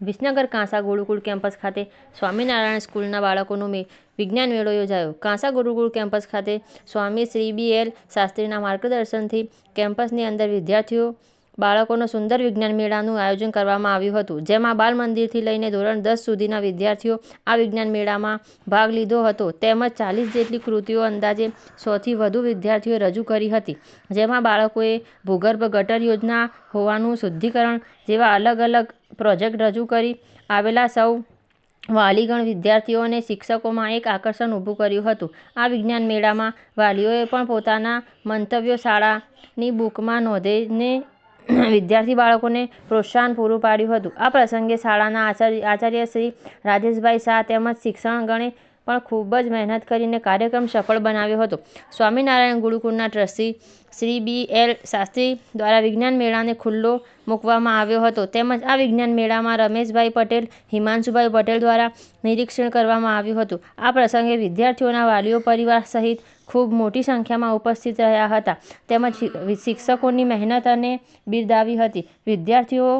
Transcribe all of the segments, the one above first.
વિસનગર કાંસા ગુરુકુળ campus ખાતે સ્વામિનારાયણ સ્કૂલના બાળકોનો મે વિજ્ઞાન મેળો યોજાયો. કાંસા ગુરુકુળ કેમ્પસ ખાતે સ્વામી શ્રી બી એલ શાસ્ત્રીના માર્ગદર્શનથી કેમ્પસની અંદર વિદ્યાર્થીઓ, બાળકોનો સુંદર વિજ્ઞાન મેળાનું આયોજન કરવામાં આવ્યું હતું, જેમાં બાલ મંદિરથી લઈને ધોરણ દસ સુધીના વિદ્યાર્થીઓ આ વિજ્ઞાન મેળામાં ભાગ લીધો હતો. તેમજ ચાલીસ જેટલી કૃતિઓ અંદાજે સોથી વધુ વિદ્યાર્થીઓએ રજૂ કરી હતી, જેમાં બાળકોએ ભૂગર્ભ ગટર યોજના હોવાનું શુદ્ધિકરણ જેવા અલગ અલગ પ્રોજેક્ટ રજૂ કરી આવેલા સૌ વાલીગણ વિદ્યાર્થીઓ અને શિક્ષકોમાં એક આકર્ષણ ઊભું કર્યું હતું. આ વિજ્ઞાન મેળામાં વાલીઓએ પણ પોતાના મંતવ્યો શાળાની બુકમાં નોંધીને વિદ્યાર્થી બાળકોને પ્રોત્સાહન પૂરું પાડ્યું હતું. આ પ્રસંગે શાળાના આચાર્ય આચાર્ય શ્રી રાજેશભાઈ શાહ તેમજ શિક્ષણગણે પણ ખૂબ જ મહેનત કરીને કાર્યક્રમ સફળ બનાવ્યો હતો. Swaminarayan ગુરુકુળના trustee Shri B L Shastri દ્વારા વિજ્ઞાન મેળાને ખુલ્લો મૂકવામાં આવ્યો હતો. તેમજ આ વિજ્ઞાન મેળામાં રમેશભાઈ પટેલ, હિમાંશુભાઈ પટેલ દ્વારા નિરીક્ષણ કરવામાં આવ્યું હતું. આ પ્રસંગે વિદ્યાર્થીઓના વાલીઓ પરિવાર સહિત ખૂબ મોટી સંખ્યામાં ઉપસ્થિત રહ્યા હતા. તેમજ શિક્ષકોની મહેનત અને બિરદાવી હતી. વિદ્યાર્થીઓ,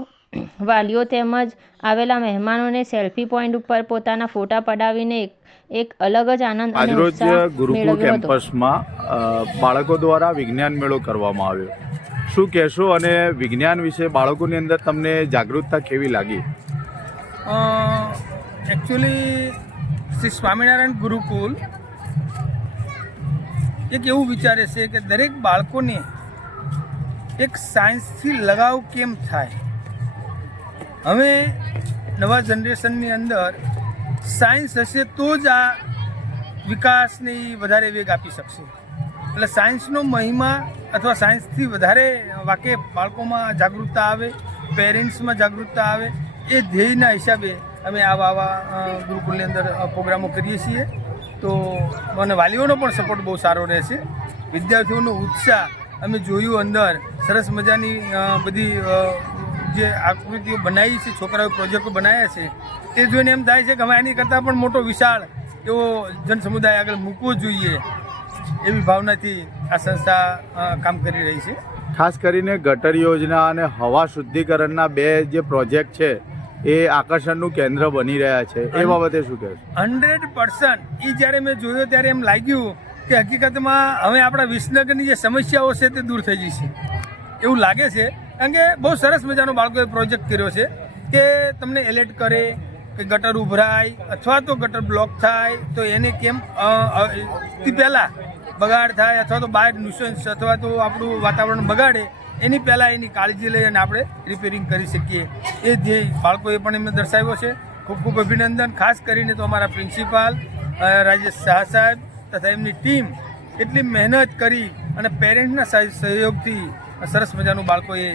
વાલીઓ તેમજ આવેલા મહેમાનોને સેલ્ફી પોઈન્ટ ઉપર પોતાના ફોટા પડાવીને એક અલગ જ આનંદ અને આજરોજ ઉત્સાહ ગુરુકુળ કેમ્પસમાં બાળકો દ્વારા વિજ્ઞાન મેળો કરવામાં આવ્યો. શું કહેશો અને વિજ્ઞાન વિશે બાળકોની અંદર તમને જાગૃતતા કેવી લાગી? એકચ્યુઅલી શ્રી સ્વામિનારાયણ ગુરુકુલ એક એવું વિચારે છે કે દરેક બાળકોને એક સાયન્સથી લગાવ કેમ થાય? હવે નવા જનરેશનની અંદર સાયન્સ હશે તો જ આ વિકાસને વધારે વેગ આપી શકશે. એટલે સાયન્સનો મહિમા અથવા સાયન્સથી વધારે વાકેફ બાળકોમાં જાગૃતતા આવે, પેરેન્ટ્સમાં જાગૃતતા આવે, એ ધ્યેયના હિસાબે અમે આવા આવા ગુરુકુલની અંદર પ્રોગ્રામો કરીએ છીએ. તો મને વાલીઓનો પણ સપોર્ટ બહુ સારો રહેશે. વિદ્યાર્થીઓનો ઉત્સાહ અમે જોયું અંદર, સરસ મજાની બધી જે આકૃતિઓ બનાવી છે છોકરાઓ પ્રોજેક્ટો બનાવ્યા છે તે જોઈને એમ થાય છે કે અમે એની કરતાં પણ મોટો વિશાળ એવો જન સમુદાય આગળ મૂકવો જોઈએ એવી ભાવનાથી આ સંસ્થા કામ કરી રહી છે. ખાસ કરીને ગટર યોજના અને હવા શુદ્ધિકરણના બે જે પ્રોજેક્ટ છે એ આકર્ષણનું કેન્દ્ર બની રહ્યા છે. એ બાબતે શું કહેશો? Hundred percent. એ જ્યારે મેં જોયો ત્યારે એમ લાગ્યું કે હકીકતમાં હવે આપણા વિસનગરની જે સમસ્યાઓ છે તે દૂર થઈ જશે. એવું લાગે છે કારણ કે બહુ સરસ મજાનો બાળકોએ પ્રોજેક્ટ કર્યો છે કે તમને એલર્ટ કરે કે ગટર ઉભરાય અથવા તો ગટર બ્લોક થાય તો એને કેમ તે પહેલાં બગાડ થાય અથવા તો બાય ન્યુસન્સ અથવા તો આપણું વાતાવરણ બગાડે, એની પહેલાં એની કાળજી લઈ અને આપણે રિપેરિંગ કરી શકીએ. એ ધ્યેય બાળકોએ પણ એમને દર્શાવ્યો છે. ખૂબ ખૂબ અભિનંદન. ખાસ કરીને તો અમારા પ્રિન્સિપાલ રાજેશ શાહ સાહેબ તથા એમની ટીમ એટલી મહેનત કરી અને પેરેન્ટ્સના સહ- સહયોગથી સરસ મજાનું બાળકોએ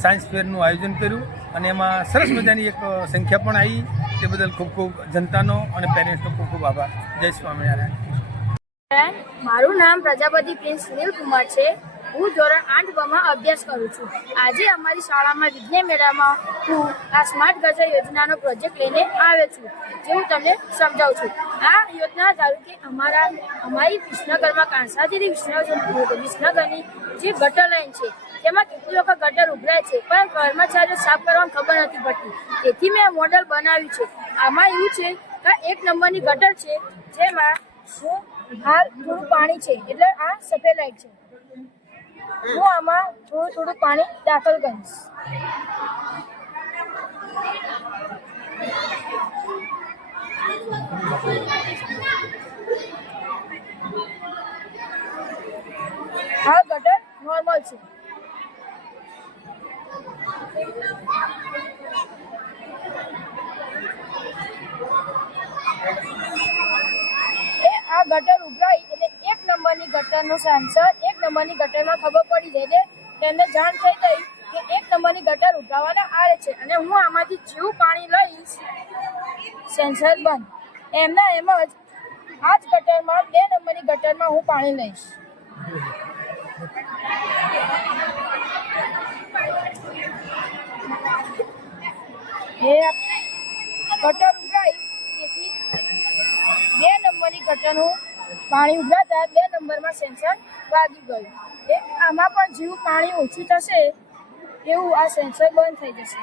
સાયન્સ ફેરનું આયોજન કર્યું અને એમાં સરસ મજાની એક સંખ્યા પણ આવી. તે બદલ ખૂબ ખૂબ જનતાનો અને પેરેન્ટ્સનો ખૂબ ખૂબ આભાર. જય સ્વામિનારાયણ. મારું નામ પ્રજાપતિ પ્રિન્સ સુનિલ કુમાર છે. હું ધોરણ આઠમાં અભ્યાસ કરું છું. આજે અમારી શાળામાં વિજ્ઞાન મેળામાં હું આ સ્માર્ટ ગટર યોજનાનો પ્રોજેક્ટ લઈને આવ્યો છું, જે હું તમને સમજાવું છું. આ યોજના ધારો અમારા, અમારી વિસનગરમાં કાંસાથી વિસનગર વિસનગરની જે ગટર લાઈન છે તેમાં કેટલી વખત ગટર ઉભરાય છે, પણ કર્મચારીઓ સાફ કરવાની ખબર નથી પડતી. તેથી મેં મોડલ બનાવ્યું છે. આમાં એવું છે કે એક નંબરની ગટર છે, જેમાં શું હાલ થોડું પાણી છે, એટલે આ સેટેલાઇટ છે. હું આમાં થોડું થોડું પાણી દાખલ કરીશ. આ ગટર નોર્મલ છે એ આ ગટર ઉભરાઈ એટલે એક સેન્સર એક નંબરની ગટરમાં ખબર પડી જાય એટલે તેને જાણ થઈ ગઈ કે એક નંબરની ગટર ઉઠાવવાના આવે છે અને હું આમાંથી જેવું પાણી લઈશ. સેન્સર બંધ. એમના એમ જ, આ જ ગટરમાં, બે નંબરની ગટરમાં હું પાણી લઈશ. એ ગટર ઉભરાઈ તેથી બે નંબરની ગટરનું પાણી ઉભરાતા બે નંબરમાં સેન્સર વાગી ગયું. એ આમાં પણ જેવું પાણી ઓછું થશે, એવું આ સેન્સર બંધ થઈ જશે.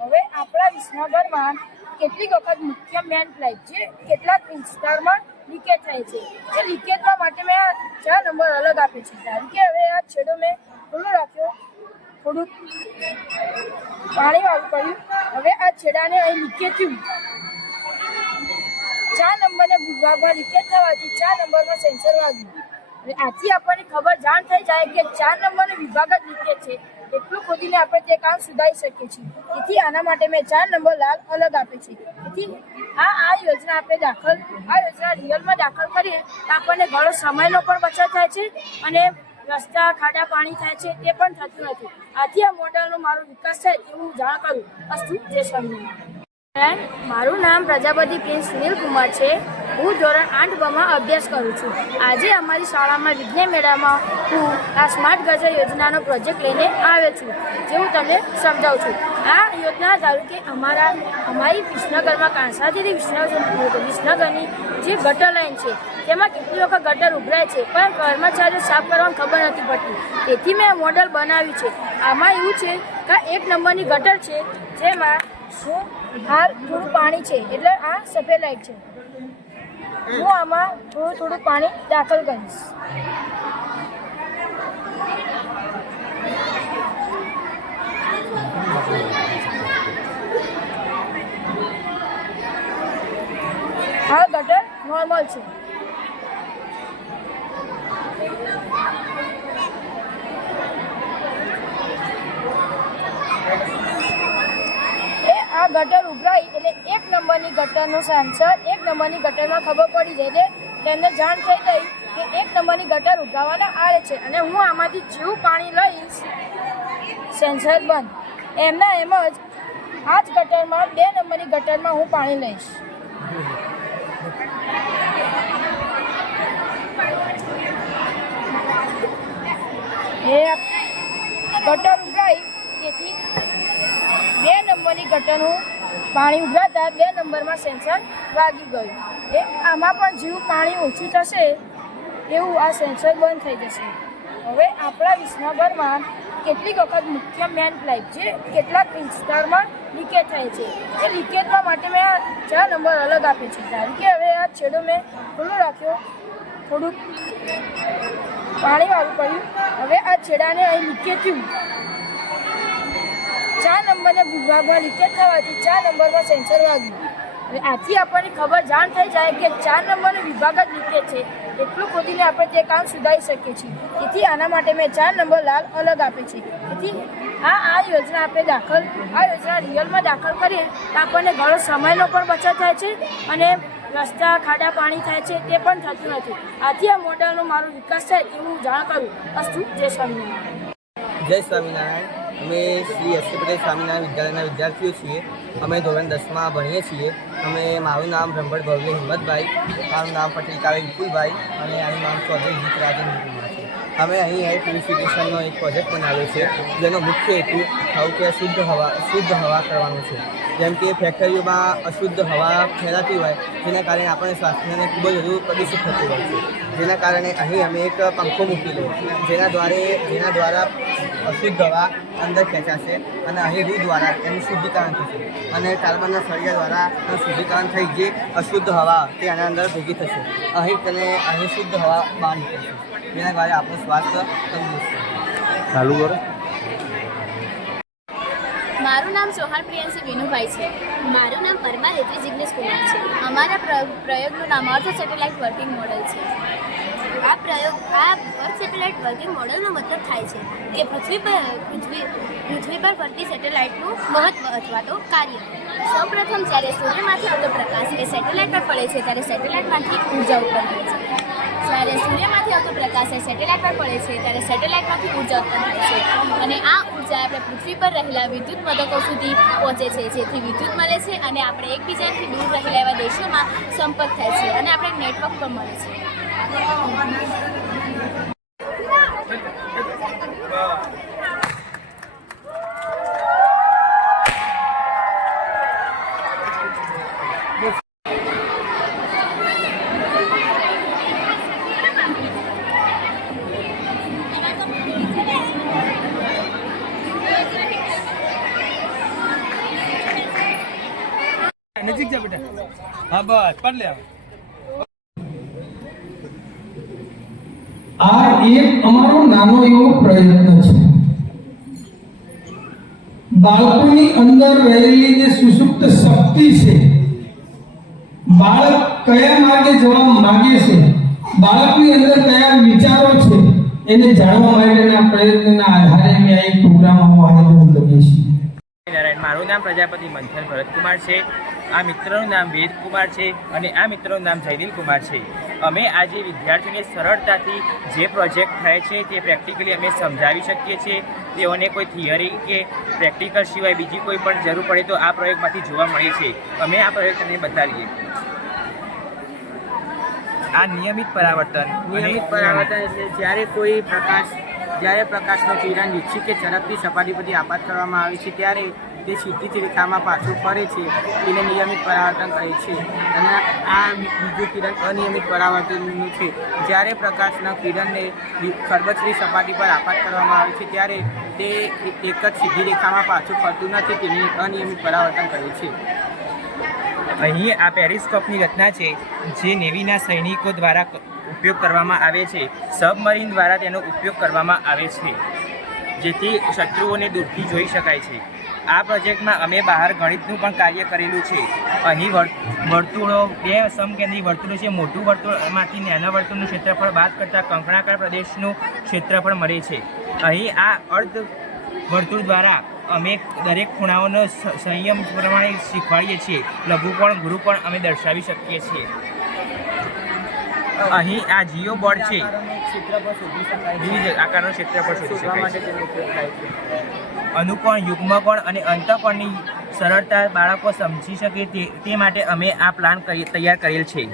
હવે આપણા વિસનગરમાં કેટલીક વખત મુખ્ય મેન ફ્લાઇટ જે કેટલાક વિસ્તારમાં લીકેજ થાય છે. એ લીકેજના માટે મેં ચાર નંબર અલગ આપે છે. કારણ કે હવે આ છેડો મેં ખુલ્લો રાખ્યો. થોડુંક પાણી વાળું કર્યું. હવે આ છેડાને અહીં લીકેજ થયું. ચાર નંબરને વિભાગમાં લીકેજ થવાથી ચાર નંબરમાં સેન્સર વાગ્યું. આથી આપણને ખબર જાણ થઈ જાય કે ચાર નંબરનો વિભાગ જ લીકેજ છે. એટલું ખોદીને આપણે તે કામ સુધારી શકીએ છીએ. તેથી આના માટે મેં ચાર નંબર લાલ અલગ આપે છે. તેથી આ આ યોજના આપણે દાખલ, આ યોજના રિયલમાં દાખલ કરીએ તો આપણને ઘણો સમયનો પણ બચત થાય છે અને રસ્તા, ખાડા, પાણી થાય છે તે પણ થતું નથી. આથી આ મોડલનો મારો વિકાસ થાય તેવું જાણ કરું. અસ્તુ, જય સ્વામિનારાયણ. મારું નામ પ્રજાપતિ પ્રિન્સ સુનિલ કુમાર છે. હું ધોરણ આઠ બમાં અભ્યાસ કરું છું. આજે અમારી શાળામાં વિજ્ઞાન મેળામાં હું આ સ્માર્ટ ગજર યોજનાનો પ્રોજેક્ટ લઈને આવ્યો છું, જે હું તમને સમજાવું છું. આ યોજના ધારો કે અમારા, અમારી વિસનગરમાં કાંસાથી વિસનગર વિસનગરની જે ગટર લાઈન છે, તેમાં કેટલી વખત ગટર ઉભરાય છે, પણ કર્મચારીઓ સાફ કરવાની ખબર નથી પડતી. તેથી મેં મોડલ બનાવ્યું છે. આમાં એવું છે કે એક નંબરની ગટર છે, જેમાં શું હાલ થોડું પાણી છે, એટલે આ સફેદ લાઈટ છે. હું આમાં થોડું થોડું પાણી દાખલ કરીશ. હા ગટર નોર્મલ છે એ આ ગટર ઉભરાય એટલે એક નંબરની ગટરનો સેન્સર, એક નંબરની ગટરમાં ખબર પડી જાય એટલે તેમને જાણ થઈ ગઈ કે એક નંબરની ગટર ઉભરાવાના આવે છે. અને હું આમાંથી જીવ, પાણી લઈશ સેન્સર બંધ. એમના એમ જ આ જ ગટરમાં, બે નંબરની ગટરમાં હું પાણી લઈશ. એ ગટર ઉભરાઈ તેથી બે નંબરની ગટરનું પાણી ઉભરાતા બે નંબરમાં સેન્સર વાગી ગયું. એ આમાં પણ જેવું પાણી ઓછું થશે, એવું આ સેન્સર બંધ થઈ જશે. હવે આપણા વિસનગરમાં કેટલીક વખત મુખ્ય મેન પાઇપ જે કેટલાક વિસ્તારમાં લીકેજ થાય છે. એ લીકેજના માટે મેં આ ચાર નંબર અલગ આપે છે. કારણ કે હવે આ છેડો મેં ખુલ્લો રાખ્યો, થોડુંક પાણી વાળું કર્યું. હવે આ છેડાને અહીં લીકેજ થયું. ચાર નંબરના વિભાગમાં લીકેજ થવાથી ચાર નંબરમાં સેન્સર વાગ્યું. હવે આથી આપણને ખબર જાણ થઈ જાય કે ચાર નંબરનો વિભાગ જ લીકેજ છે. એટલું ખોદીને આપણે તે કામ સુધારી શકીએ છીએ. તેથી આના માટે મેં ચાર નંબર લાલ અલગ આપે છે. તેથી આ આ યોજના આપણે દાખલ, આ યોજના રિયલમાં દાખલ કરીએ તો આપણને ઘણો સમયનો પણ બચત થાય છે અને રસ્તા, ખાડા, પાણી થાય છે તે પણ થતું નથી. આથી આ મોડલનો મારો વિકાસ થાય એવું જાણ કરું. અસ્તુ, જય સ્વામિનારાયણ. જય સ્વામિનારાયણ. અમે શ્રી એસ કે વિદ્યાલયના વિદ્યાર્થીઓ છીએ. અમે ધોરણ દસમાં ભણીએ છીએ. અમે, મારું નામ બ્રહ્મભટ્ટ ભવ્ય હિંમતભાઈ, મારું નામ પટેલ કાવે વિપુલભાઈ, અને આનું નામ ચૌધરી જીતરાજન છે. અમે અહીં એર પ્યુરિફિકેશનનો એક પ્રોજેક્ટ બનાવ્યો છે, જેનો મુખ્ય હેતુ આવું કે શુદ્ધ હવા શુદ્ધ હવા કરવાનો છે. જેમ કે ફેક્ટરીઓમાં અશુદ્ધ હવા ફેલાતી હોય, જેના કારણે આપણને સ્વાસ્થ્યને ખૂબ જ વધુ પ્રદૂષિત થતું હોય છે. જેના કારણે અહીં અમે એક પંખો મૂકેલો જેના દ્વારા જેના દ્વારા અશુદ્ધ હવા અંદર ખેંચાશે અને અહીં રૂ દ્વારા એનું શુદ્ધિકરણ થશે. અને કાર્બનના સળિયા દ્વારા એનું શુદ્ધિકરણ થઈ જે અશુદ્ધ હવા તે આના અંદર ભેગી થશે. અહીં તેને અહીં શુદ્ધ હવા બહાર નીકળશે. જેના કારણે આપણું સ્વાસ્થ્ય તંદુરસ્ત ચાલુ કરો. મારું નામ ચૌહાણ પ્રિયંશી વિનુભાઈ છે. મારું નામ પરમાર હેત્રી જિગ્નેશ કુમાર છે. અમારા પ્ર- પ્રયોગનું નામ અર્થ સેટેલાઇટ વર્કિંગ મોડલ છે. આ પ્રયોગ, આ અર્થ સેટેલાઇટ વર્કિંગ મોડલનો મતલબ થાય છે કે પૃથ્વી પર, પૃથ્વી પૃથ્વી પર ફરતી સેટેલાઇટનું મહત્વ અથવા તો કાર્ય. સૌપ્રથમ જ્યારે સૂર્યમાંથી આવતો પ્રકાશ એ સેટેલાઇટ પર પડે છે, ત્યારે સેટેલાઇટમાંથી ઊર્જા ઉત્પન્ન થાય છે. જ્યારે સૂર્યમાંથી આવતો પ્રકાશ એ સેટેલાઇટ પર પડે છે, ત્યારે સેટેલાઇટમાંથી ઊર્જા ઉત્પન્ન થાય છે. અને આ ઊર્જા આપણે પૃથ્વી પર રહેલા વિદ્યુત મથકો સુધી પહોંચે છે, જેથી વિદ્યુત મળે છે અને આપણે એકબીજાથી દૂર રહેલા એવા દેશોમાં સંપર્ક થાય છે અને આપણે નેટવર્ક પણ મળે છે. Nanti kita bener, apa paling? એક અમારો નાનો એવો પ્રયત્ન છે. બાળકોની અંદર રહેલી જે સુસુપ્ત શક્તિ છે, બાળક કયા માર્ગે જવા માંગે છે, બાળકની અંદર કયા વિચારો છે, એને જાણવા માટેના પ્રયત્નના આધારે અમે આ એક પ્રોગ્રામનું આયોજન કરીએ છીએ. મારું નામ પ્રજાપતિ મંથન ભરતકુમાર છે. આ મિત્રનું નામ વેદકુમાર છે અને આ મિત્રનું નામ જયદીલ કુમાર છે. અમે આજે વિદ્યાર્થીઓને સરળતાથી જે પ્રોજેક્ટ થાય છે તે પ્રેક્ટિકલી અમે સમજાવી શકીએ છીએ. તેઓને કોઈ થિયરી કે પ્રેક્ટિકલ સિવાય બીજી કોઈ પણ જરૂર પડે તો આ પ્રયોગમાંથી જોવા મળે છે. અમે આ પ્રયોગ તમને બતાવીએ. આ નિયમિત પરાવર્તન નિયમિત પરાવર્તન એટલે જ્યારે કોઈ પ્રકાશ જ્યારે પ્રકાશનું કિરણ નિશ્ચિત કે ઝડપથી સપાટી પરથી આપાત કરવામાં આવે છે, ત્યારે તે સીધી રેખામાં પાછું ફરે છે. તેને નિયમિત પરાવર્તન કહે છે. અને આ બીજું કિરણ અનિયમિત પરાવર્તનનું છે. જ્યારે પ્રકાશના કિરણને ખરબચડી સપાટી પર આપાત કરવામાં આવે છે, ત્યારે તે એક જ સીધી રેખામાં પાછું ફરતું નથી, તેની અનિયમિત પરાવર્તન કહે છે. અહીં આ પેરિસ્કોપની રચના છે, જે નેવીના સૈનિકો દ્વારા ઉપયોગ કરવામાં આવે છે. સબમરીન દ્વારા તેનો ઉપયોગ કરવામાં આવે છે, જેથી શત્રુઓને દૂરથી જોઈ શકાય છે. આ પ્રોજેક્ટમાં અમે બહાર ગણિતનું પણ કાર્ય કરેલું છે. અહીં વર- વર્તુળો, બે સમકેન્દ્રી વર્તુળો છે. મોટું વર્તુળમાંથી નાના વર્તુળનું ક્ષેત્રફળ બાદ કરતાં કંકણાકાર પ્રદેશનું ક્ષેત્રફળ મળે છે. અહીં આ અર્ધ વર્તુળ દ્વારા અમે દરેક ખૂણાઓનો સંયમ પ્રમાણે શીખવાડીએ છીએ. લઘુપણ ગુરુ પણ અમે દર્શાવી શકીએ છીએ. અહીં આ જીઓ બોર્ડ છે. વિવિધ આકારનો ક્ષેત્રફળ શોધી શકાય છે. અનુકોણ યુગ્મકોણ અને અંતકોણની સરળતા બાળકો સમજી શકે તે માટે અમે આ પ્લાન તૈયાર કરેલ છે.